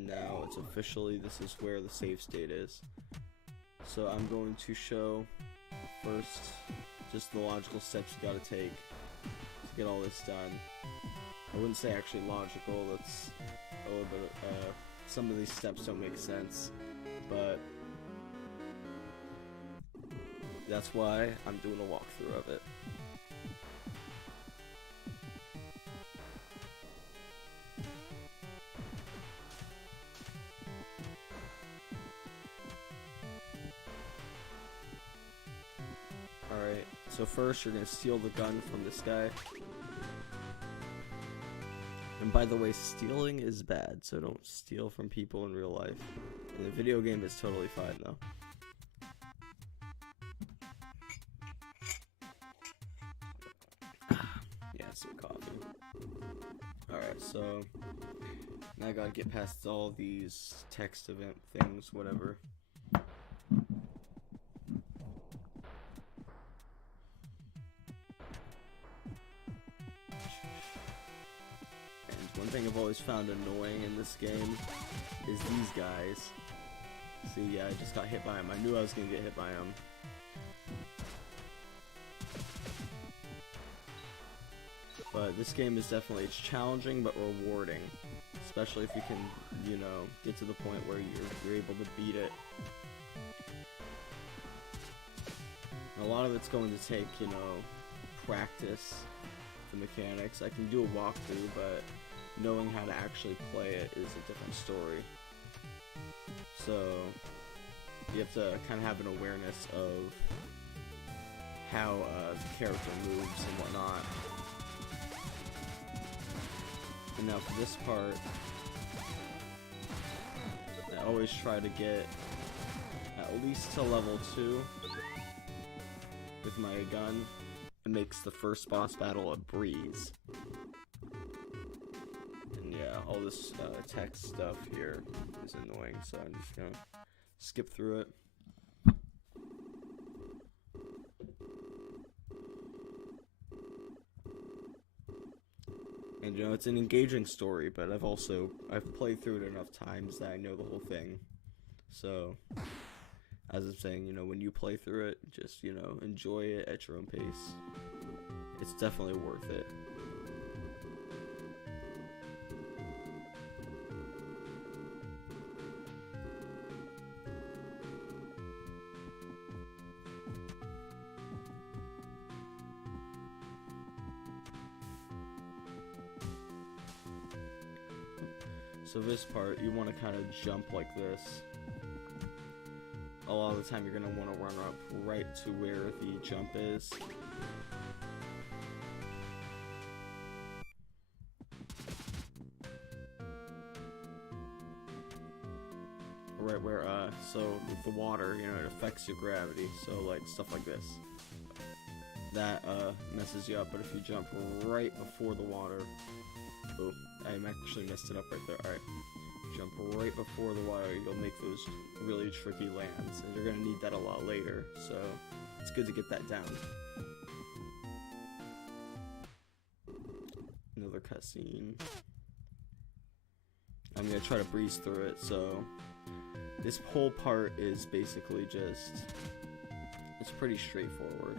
and now it's officially, this is where the save state is. So I'm going to show first just the logical steps you gotta take to get all this done. I wouldn't say actually logical, that's a little bit, some of these steps don't make sense, but that's why I'm doing a walkthrough of it. Alright, so first you're gonna steal the gun from this guy. And by the way, stealing is bad, so don't steal from people in real life. In the video game, it's totally fine though. Yeah, some coffee. Alright, so now I gotta get past all these text event things, whatever. One thing I've always found annoying in this game is these guys. See, yeah, I just got hit by him. I knew I was gonna get hit by him. But this game is definitely, it's challenging but rewarding. Especially if you can, you know, get to the point where you're able to beat it. And a lot of it's going to take, you know, practice, the mechanics. I can do a walkthrough, but knowing how to actually play it is a different story. So you have to kind of have an awareness of how the character moves and whatnot. And now for this part, I always try to get at least to level 2 with my gun. It makes the first boss battle a breeze. And yeah, all this text stuff here is annoying, so I'm just gonna skip through it. And you know, it's an engaging story, but I've played through it enough times that I know the whole thing. So, as I'm saying, you know, when you play through it, just, you know, enjoy it at your own pace. It's definitely worth it. So this part, you want to kind of jump like this. A lot of the time you're going to want to run up right to where the jump is. Right where, so with the water, you know, it affects your gravity, so like stuff like this. That messes you up, but if you jump right before the water, oh, I actually messed it up right there. Alright, jump right before the water, you'll make those really tricky lands, and you're gonna need that a lot later, so it's good to get that down. Another cutscene. I'm gonna try to breeze through it, so this whole part is basically just, it's pretty straightforward.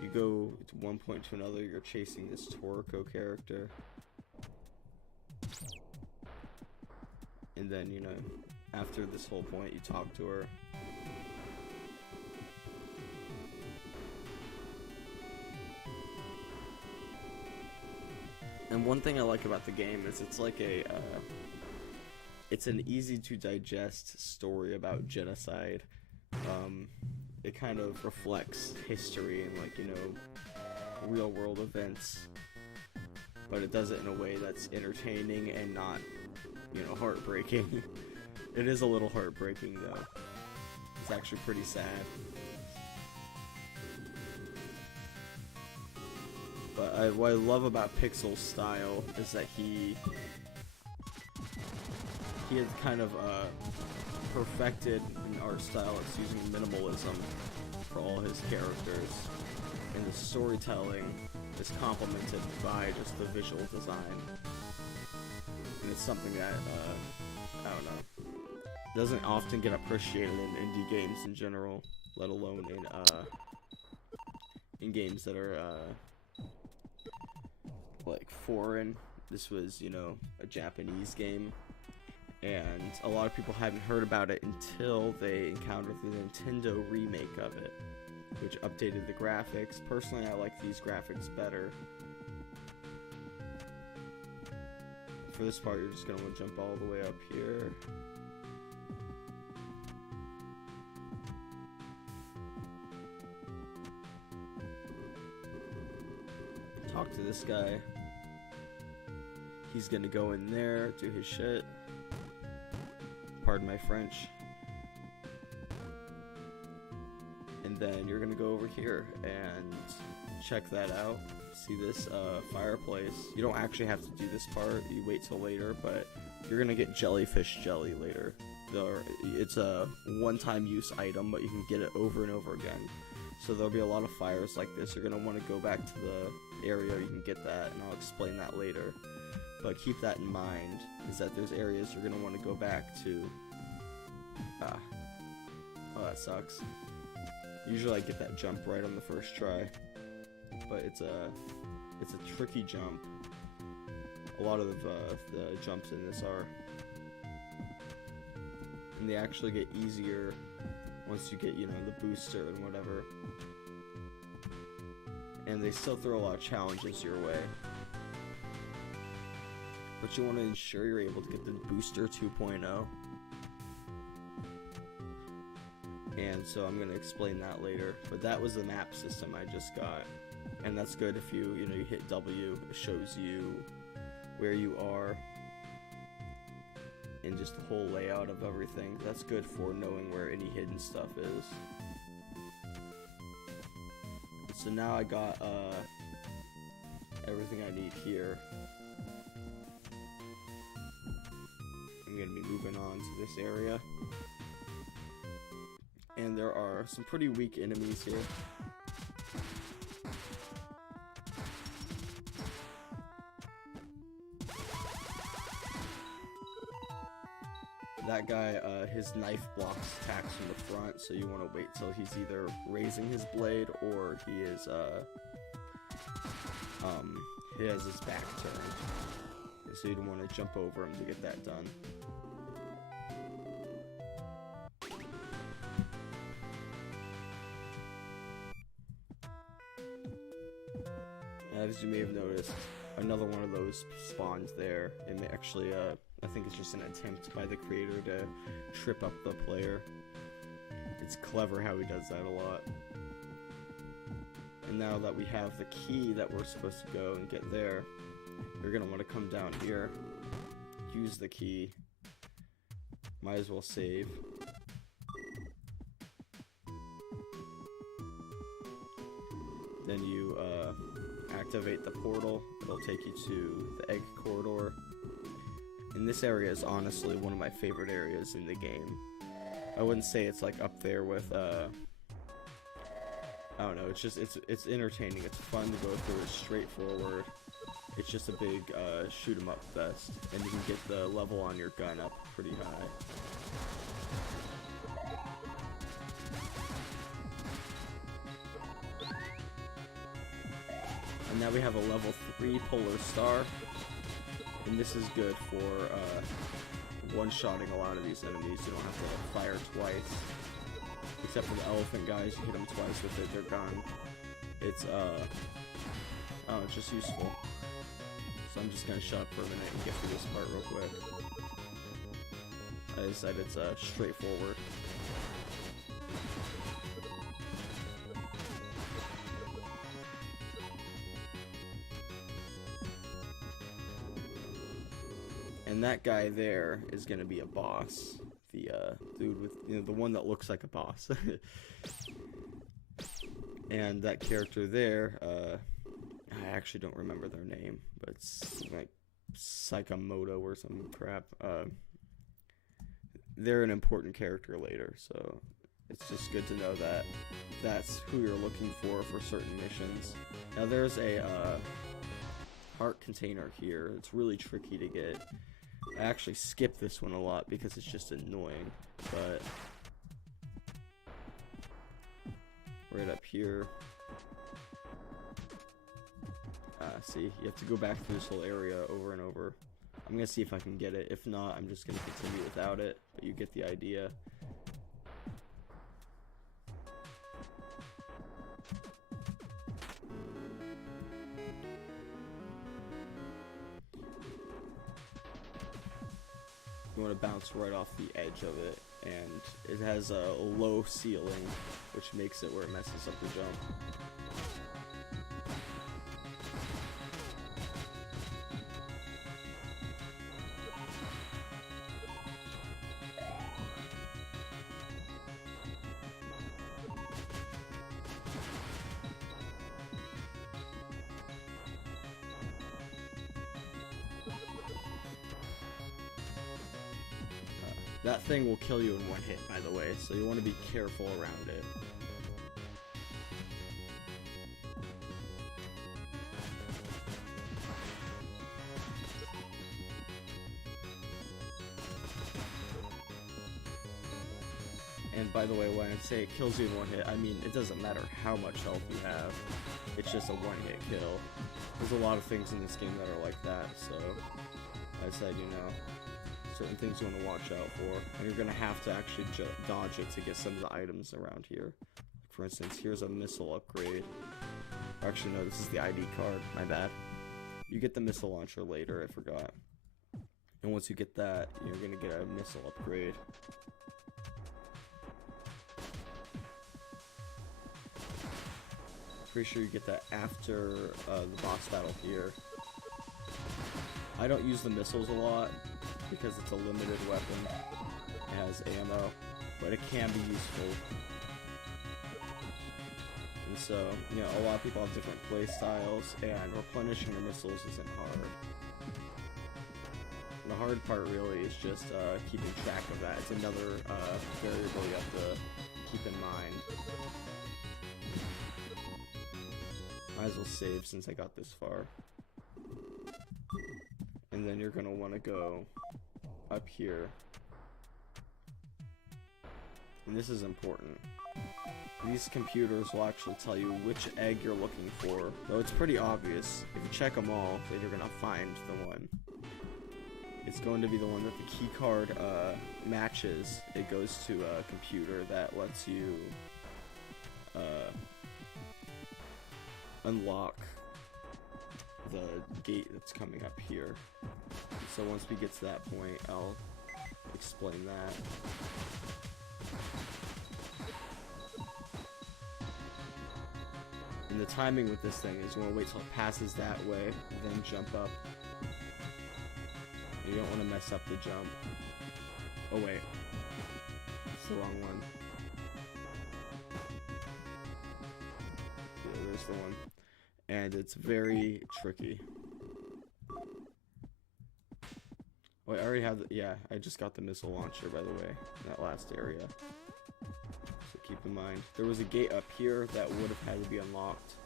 You go to one point to another, you're chasing this Toriko character. And then, you know, after this whole point, you talk to her. And one thing I like about the game is it's like a, it's an easy to digest story about genocide. It kind of reflects history and, like, you know, real world events, but it does it in a way that's entertaining and not, you know, heartbreaking. It is a little heartbreaking though. It's actually pretty sad. But what I love about Pixel's style is that he had kind of perfected an art style that's using minimalism for all his characters, and the storytelling is complemented by just the visual design. and it's something that I don't know, doesn't often get appreciated in indie games in general, let alone in games that are like foreign. This was, you know, a Japanese game, and a lot of people haven't heard about it until they encountered the Nintendo remake of it, which updated the graphics. Personally, I like these graphics better. For this part, you're just going to want to jump all the way up here. Talk to this guy. He's going to go in there, do his shit. Pardon my French. And then you're going to go over here and check that out. See this fireplace. You don't actually have to do this part, you wait till later, but you're gonna get jellyfish jelly later. It's a one-time use item, but you can get it over and over again. So there'll be a lot of fires like this. You're gonna want to go back to the area you can get that, and I'll explain that later. But keep that in mind, is that there's areas you're gonna want to go back to. Oh, that sucks. Usually I get that jump right on the first try, but it's a tricky jump. A lot of the jumps in this are, and they actually get easier once you get, you know, the booster and whatever. And they still throw a lot of challenges your way, but you want to ensure you're able to get the booster 2.0. And so I'm going to explain that later, but that was the map system I just got. And that's good if you hit W, it shows you where you are and just the whole layout of everything. That's good for knowing where any hidden stuff is. So now I got everything I need here. I'm going to be moving on to this area. And there are some pretty weak enemies here. That guy, his knife blocks attacks from the front, so you want to wait till he's either raising his blade or he is, he has his back turned. So you don't want to jump over him to get that done. As you may have noticed, another one of those spawns there. It may actually, I think it's just an attempt by the creator to trip up the player. It's clever how he does that a lot. And now that we have the key that we're supposed to go and get there, you're going to want to come down here, use the key, might as well save. Then you activate the portal. It'll take you to the egg corridor. And this area is honestly one of my favorite areas in the game. I wouldn't say it's like up there with I don't know, it's entertaining, it's fun to go through, it's straightforward. It's just a big shoot 'em up fest, and you can get the level on your gun up pretty high. And now we have a level 3 Polar Star, and this is good for one-shotting a lot of these enemies. You don't have to fire twice, except for the elephant guys. You hit them twice with it, they're gone. It's it's just useful. So I'm just gonna shut up for a minute and get through this part real quick. I decided it's straightforward. And that guy there is gonna be a boss. The dude with, the one that looks like a boss. And that character there, I actually don't remember their name, but it's like Sakamoto or some crap. They're an important character later, so it's just good to know that that's who you're looking for certain missions. Now there's a heart container here. It's really tricky to get. I actually skip this one a lot because it's just annoying, but right up here, see, you have to go back through this whole area over and over. I'm gonna see if I can get it. If not, I'm just gonna continue without it, but you get the idea. You want to bounce right off the edge of it, and it has a low ceiling, which makes it where it messes up the jump. That thing will kill you in one hit, by the way, so you want to be careful around it. And by the way, when I say it kills you in one hit, I mean it doesn't matter how much health you have. It's just a one-hit kill. There's a lot of things in this game that are like that, so I said, you know, certain things you want to watch out for, and you're gonna have to actually dodge it to get some of the items around here. For instance, here's a missile upgrade. Actually, no, this is the ID card. My bad. You get the missile launcher later. I forgot. And once you get that, you're gonna get a missile upgrade. Pretty sure you get that after the boss battle here. I don't use the missiles a lot because it's a limited weapon. It has ammo, but it can be useful. And so, you know, a lot of people have different play styles, and replenishing your missiles isn't hard. The hard part really is just keeping track of that. It's another variable you have to keep in mind. Might as well save since I got this far. And then you're gonna want to go up here. And this is important. These computers will actually tell you which egg you're looking for, though it's pretty obvious. If you check them all, then you're gonna find the one. It's going to be the one that the key card matches. It goes to a computer that lets you unlock the gate that's coming up here. So once we get to that point, I'll explain that. And the timing with this thing is you want to wait till it passes that way, then jump up. You don't want to mess up the jump. Oh wait, it's the wrong one. Yeah, there's the one. And it's very tricky. Wait, I already have the, yeah, I just got the missile launcher, by the way, in that last area. So keep in mind, there was a gate up here that would have had to be unlocked.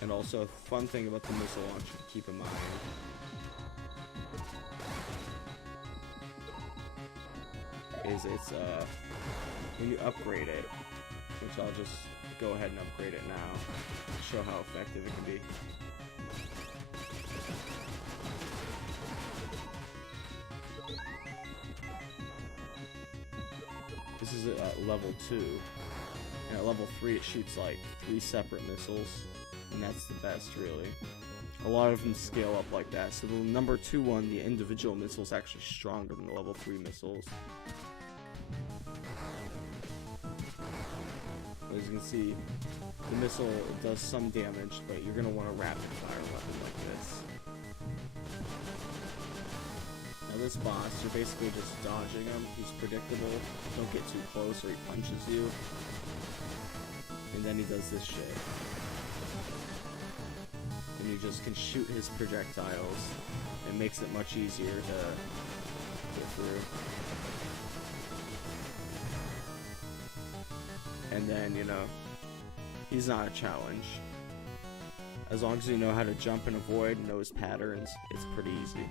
And also, a fun thing about the missile launcher to keep in mind is it's, when you upgrade it, which I'll just go ahead and upgrade it now, show how effective it can be. This is at level 2, and at level 3 it shoots like 3 separate missiles, and that's the best really. A lot of them scale up like that, so the number 2 one, the individual missile, is actually stronger than the level 3 missiles. As you can see, the missile does some damage, but you're going to want a rapid fire weapon like this. Now this boss, you're basically just dodging him. He's predictable. Don't get too close or he punches you. And then he does this shit. And you just can shoot his projectiles. It makes it much easier to get through. And then, you know, he's not a challenge. As long as you know how to jump and avoid, knows patterns, it's pretty easy.